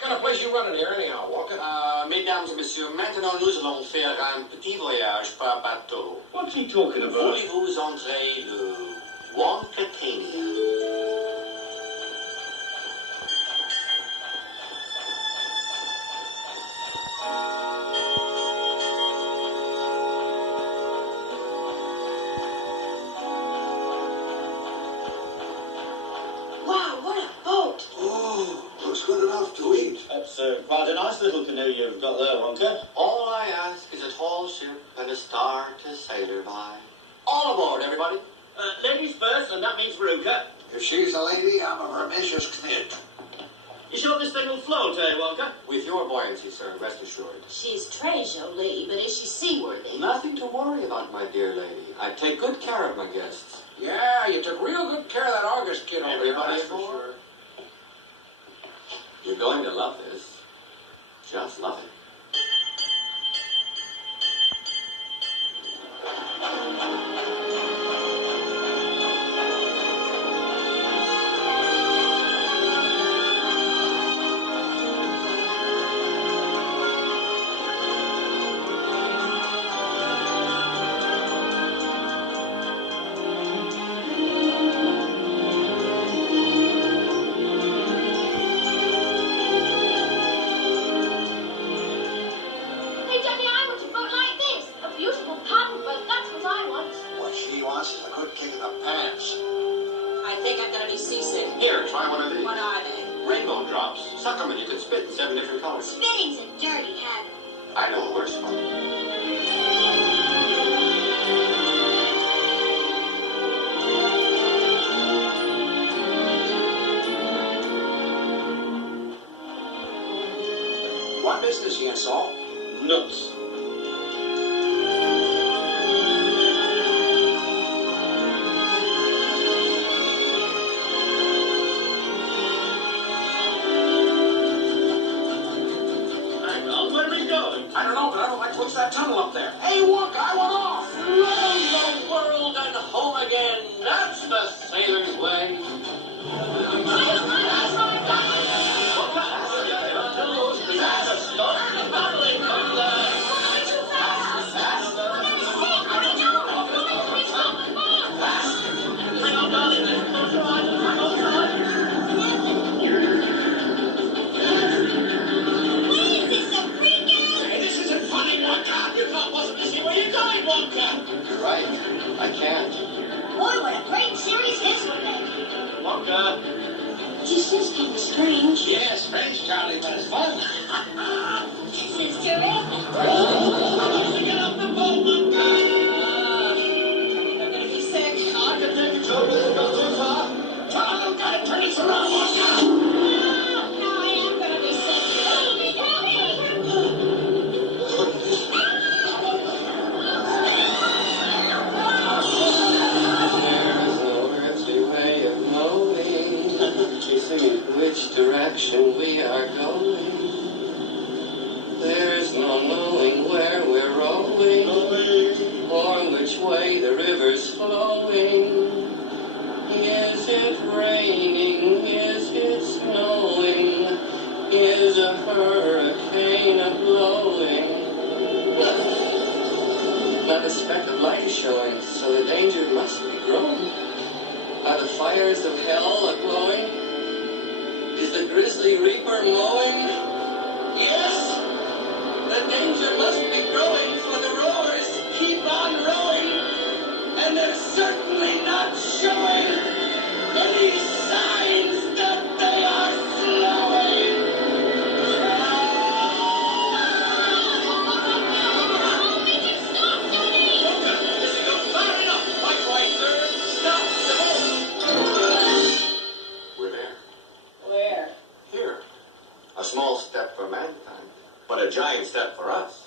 kind of place you running here, anyhow, Wonka? Mesdames et messieurs, maintenant nous allons faire un petit voyage par bateau. What's he talking about? Voulez-vous entrer le Wonkatania? Good enough to eat. That's quite a nice little canoe you've got there, Wonka. All I ask is a tall ship and a star to sail her by. All aboard, everybody. Ladies first, and that means Veruca. If she's a lady, I'm a vermicious knit. You sure this thing will float, Wonka? With your buoyancy, sir, rest assured. She's très jolie, but is she seaworthy? Nothing to worry about, my dear lady. I take good care of my guests. Yeah, you took real good care of that August kid over there, Everybody that's for aboard? sure. You're going to love this. Just love it. I think I'm going to be seasick. Here, try one of these. What are they? Rainbow drops. Suck them and you can spit in 7 different colors. Spitting's a dirty habit. I know a worse one. What business, yes, all? Nuts. I don't know, but I don't like what's that tunnel up there. Hey, Wonka, I want off! Round the world and home again. That's the sailor's way. Right. I can't. Boy, what a great series this would make. Wonka. This is kind of strange. Yeah, strange, Charlie, but it's fun. This is terrific. Get up the boat, Wonka. I think I'm going to be sick. I can take a joke if it goes too far. Come on, gotta turn it around, Wonka. No, I am going to be sick. Help me, help me. Which direction we are going. There's no knowing where we're rowing, or which way the river's flowing. Is it raining? Is it snowing? Is a hurricane a-blowing? Not a speck of light is showing, so the danger must be growing. Are the fires of hell a-glowing? Is the grizzly reaper mowing? Yes! The danger must be growing, for the rowers keep on rowing, and they're certainly not showing any signs that they are slowing. Stop, Johnny! This is not far enough. Quite right, sir. Stop the boat. We're there. Where? Here. A small step for mankind, but a giant step for us.